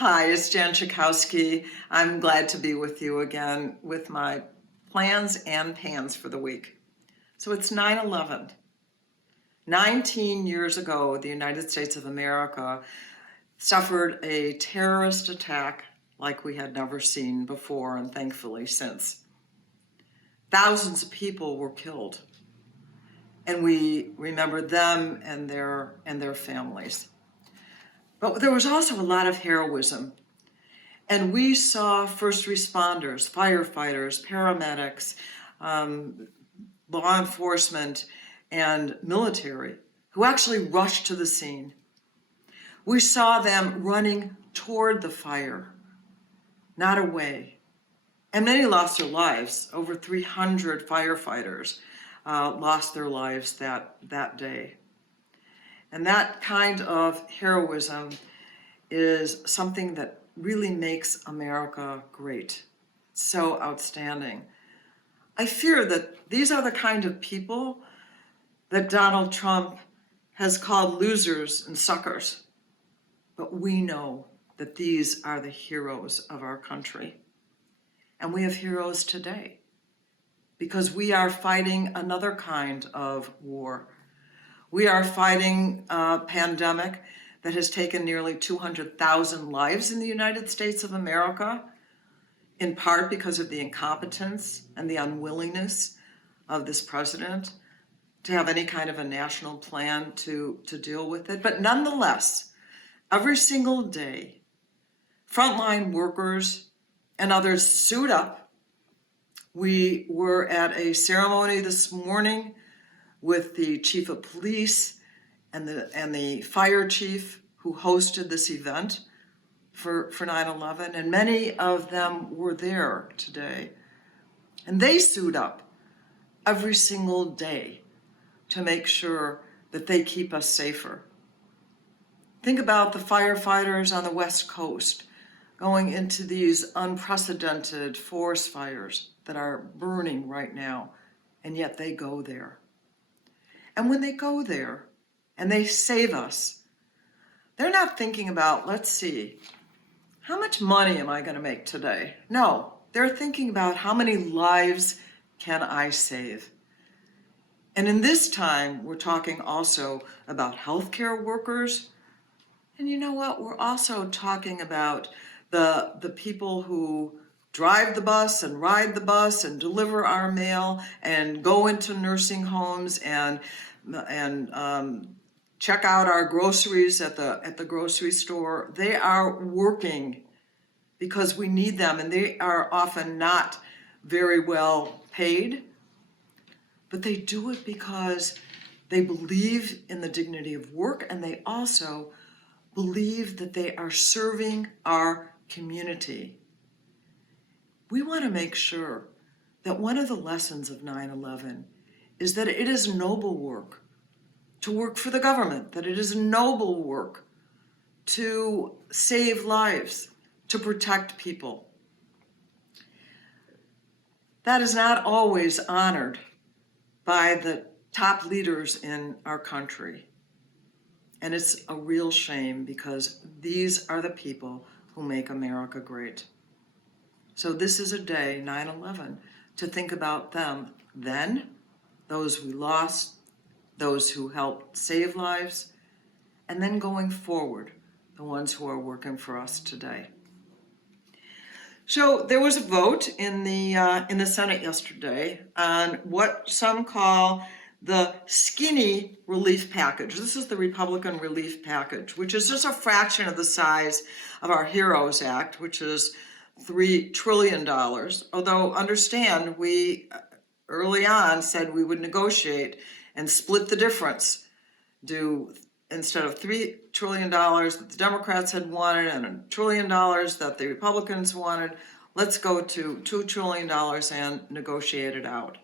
Hi, it's Jan Schakowsky. I'm glad to be with you again with my plans and pans for the week. So it's 9/11. 19 years ago, the United States of America suffered a terrorist attack like we had never seen before and thankfully since. Thousands of people were killed, and we remember them and their families. But there was also a lot of heroism. And we saw first responders, firefighters, paramedics, law enforcement, and military who actually rushed to the scene. We saw them running toward the fire, not away. And many lost their lives. Over 300 firefighters lost their lives that day. And that kind of heroism is something that really makes America great. So outstanding. I fear that these are the kind of people that Donald Trump has called losers and suckers. But we know that these are the heroes of our country. And we have heroes today because we are fighting another kind of war. We are fighting a pandemic that has taken nearly 200,000 lives in the United States of America, in part because of the incompetence and the unwillingness of this president to have any kind of a national plan to deal with it. But nonetheless, every single day, frontline workers and others suit up. We were at a ceremony this morning with the chief of police and the fire chief who hosted this event for 9/11, and many of them were there today. And they suit up every single day to make sure that they keep us safer. Think about the firefighters on the West Coast going into these unprecedented forest fires that are burning right now, and yet they go there. And when they go there and they save us, they're not thinking about, let's see, how much money am I going to make today? No, they're thinking about how many lives can I save? And in this time, we're talking also about healthcare workers. And you know what? We're also talking about the people who drive the bus and ride the bus and deliver our mail and go into nursing homes and check out our groceries at the grocery store. They are working because we need them, and they are often not very well paid, but they do it because they believe in the dignity of work, and they also believe that they are serving our community. We want to make sure that one of the lessons of 9/11 is that it is noble work to work for the government, that it is noble work to save lives, to protect people. That is not always honored by the top leaders in our country. And it's a real shame because these are the people who make America great. So this is a day, 9/11, to think about them then, those we lost, those who helped save lives, and then going forward, the ones who are working for us today. So there was a vote in the Senate yesterday on what some call the skinny relief package. This is the Republican relief package, which is just a fraction of the size of our HEROES Act, which is $3 trillion. Although understand, we early on said we would negotiate and split the difference, do instead of $3 trillion that the Democrats had wanted and $1 trillion that the Republicans wanted, let's go to $2 trillion and negotiate it out.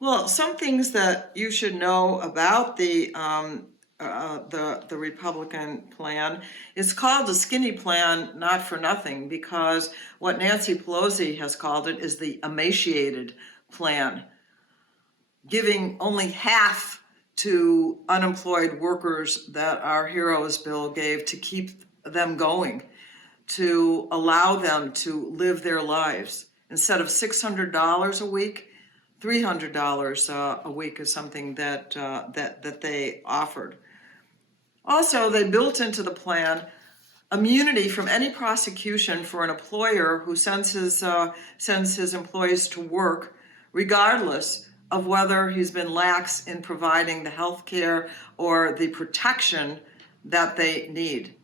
Well, some things that you should know about the Republican plan. It's called the skinny plan, not for nothing, because what Nancy Pelosi has called it is the emaciated plan, giving only half to unemployed workers that our HEROES bill gave to keep them going, to allow them to live their lives. Instead of $600 a week, $300 a week is something that they offered. Also, they built into the plan immunity from any prosecution for an employer who sends his employees to work, regardless of whether he's been lax in providing the health care or the protection that they need.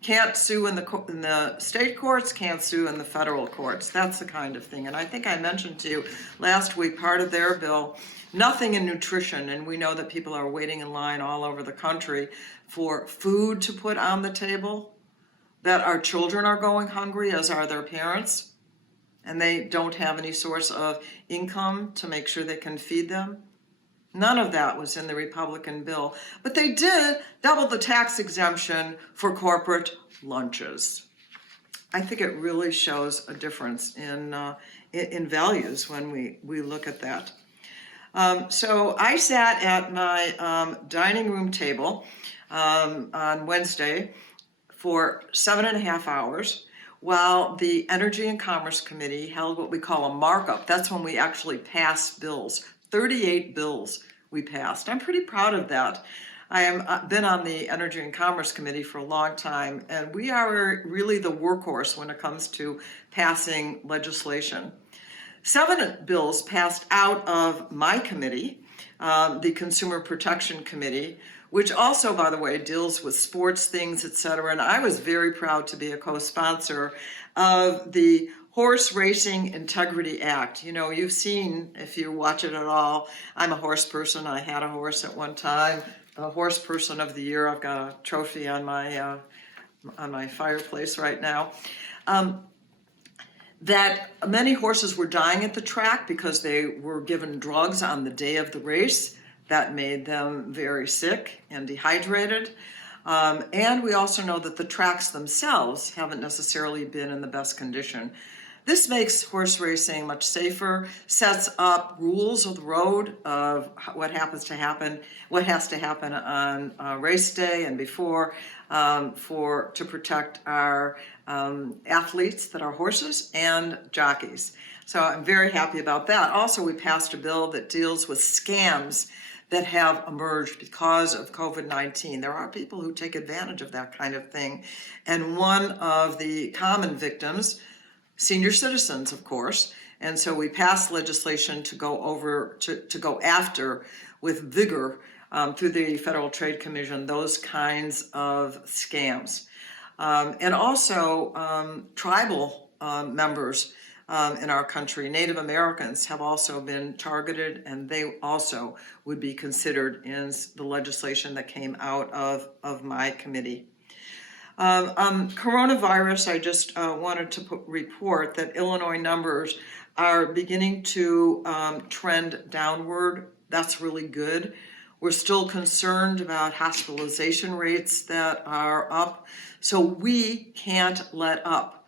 Can't sue in the state courts, can't sue in the federal courts. That's the kind of thing. And I think I mentioned to you last week, part of their bill, nothing in nutrition. And we know that people are waiting in line all over the country for food to put on the table, that our children are going hungry, as are their parents, and they don't have any source of income to make sure they can feed them. None of that was in the Republican bill, but they did double the tax exemption for corporate lunches. I think it really shows a difference in values when we look at that. So I sat at my dining room table on Wednesday for 7.5 hours while the Energy and Commerce Committee held what we call a markup. That's when we actually pass bills. 38 bills we passed. I'm pretty proud of that. I have been on the Energy and Commerce Committee for a long time, and we are really the workhorse when it comes to passing legislation. 7 bills passed out of my committee, the Consumer Protection Committee, which also, by the way, deals with sports things, etc. And I was very proud to be a co-sponsor of the Horse Racing Integrity Act. You know, you've seen, if you watch it at all, I'm a horse person. I had a horse at one time. The Horse Person of the Year. I've got a trophy on my fireplace right now. That many horses were dying at the track because they were given drugs on the day of the race. That made them very sick and dehydrated. And we also know that the tracks themselves haven't necessarily been in the best condition. This makes horse racing much safer, sets up rules of the road of what has to happen on race day and before to protect our athletes that are horses and jockeys. So I'm very happy about that. Also, we passed a bill that deals with scams that have emerged because of COVID-19. There are people who take advantage of that kind of thing. And one of the common victims, senior citizens, of course. And so we passed legislation to go after with vigor through the Federal Trade Commission those kinds of scams. And also tribal members in our country, Native Americans, have also been targeted, and they also would be considered in the legislation that came out of my committee. On coronavirus, I just wanted to report that Illinois numbers are beginning to trend downward. That's really good. We're still concerned about hospitalization rates that are up, so we can't let up.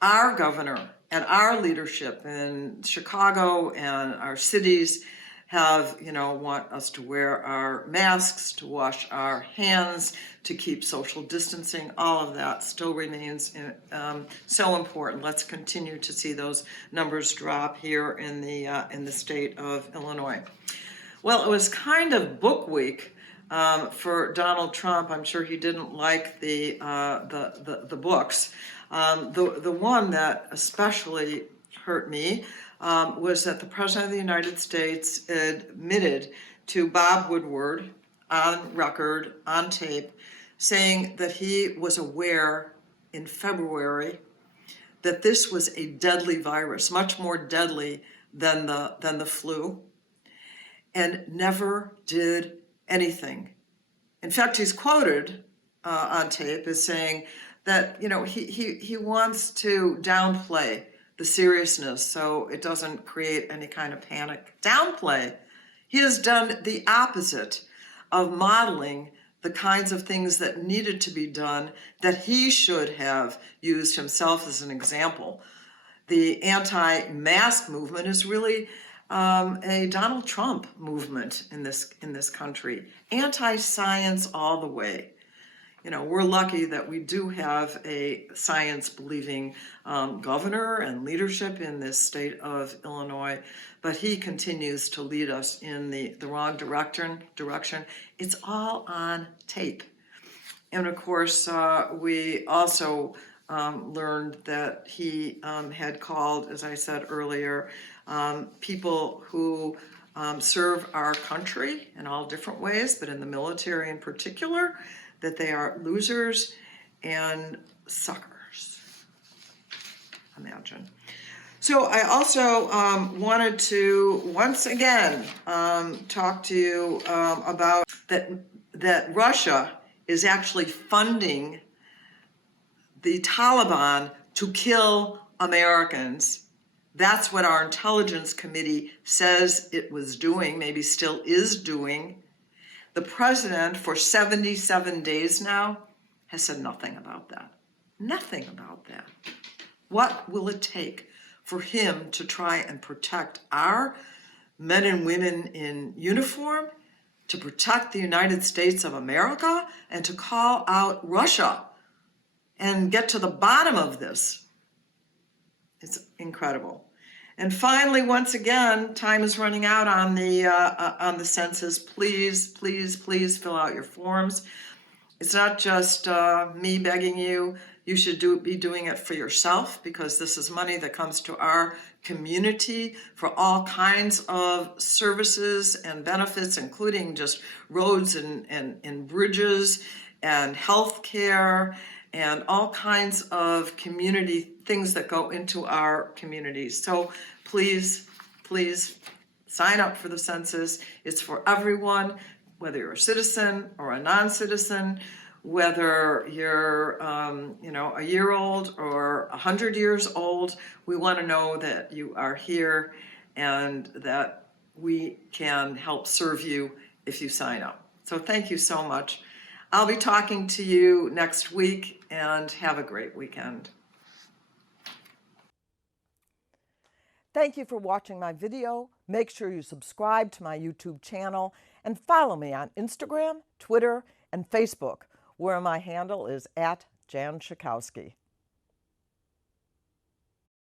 Our governor and our leadership in Chicago and our cities have, want us to wear our masks, to wash our hands, to keep social distancing. All of that still remains so important. Let's continue to see those numbers drop here in the state of Illinois. Well, it was kind of book week for Donald Trump. I'm sure he didn't like the books. The one that especially hurt me was that the President of the United States admitted to Bob Woodward on record, on tape, saying that he was aware in February that this was a deadly virus, much more deadly than the flu, and never did anything. In fact, he's quoted on tape as saying that he wants to downplay the seriousness so it doesn't create any kind of panic. Downplay. He has done the opposite of modeling the kinds of things that needed to be done that he should have used himself as an example. The anti-mask movement is really a Donald Trump movement in this country. Anti-science all the way. we're lucky that we do have a science-believing governor and leadership in this state of Illinois, but he continues to lead us in the wrong direction. It's all on tape. And of course, we also learned that he had called, as I said earlier, people who serve our country in all different ways, but in the military in particular, that they are losers and suckers. Imagine. So I also wanted to once again talk to you about that Russia is actually funding the Taliban to kill Americans. That's what our intelligence committee says it was doing, maybe still is doing. The president, for 77 days now, has said nothing about that. Nothing about that. What will it take for him to try and protect our men and women in uniform, to protect the United States of America, and to call out Russia and get to the bottom of this? It's incredible. And finally, once again, time is running out on the census. Please, please, please fill out your forms. It's not just me begging you. You should be doing it for yourself, because this is money that comes to our community for all kinds of services and benefits, including just roads and bridges and health care and all kinds of community things that go into our communities. So please, please sign up for the census. It's for everyone, whether you're a citizen or a non-citizen, whether you're a year old or 100 years old. We want to know that you are here and that we can help serve you if you sign up. So thank you so much. I'll be talking to you next week, and have a great weekend. Thank you for watching my video. Make sure you subscribe to my YouTube channel and follow me on Instagram, Twitter, and Facebook, where my handle is @Jan Schakowsky.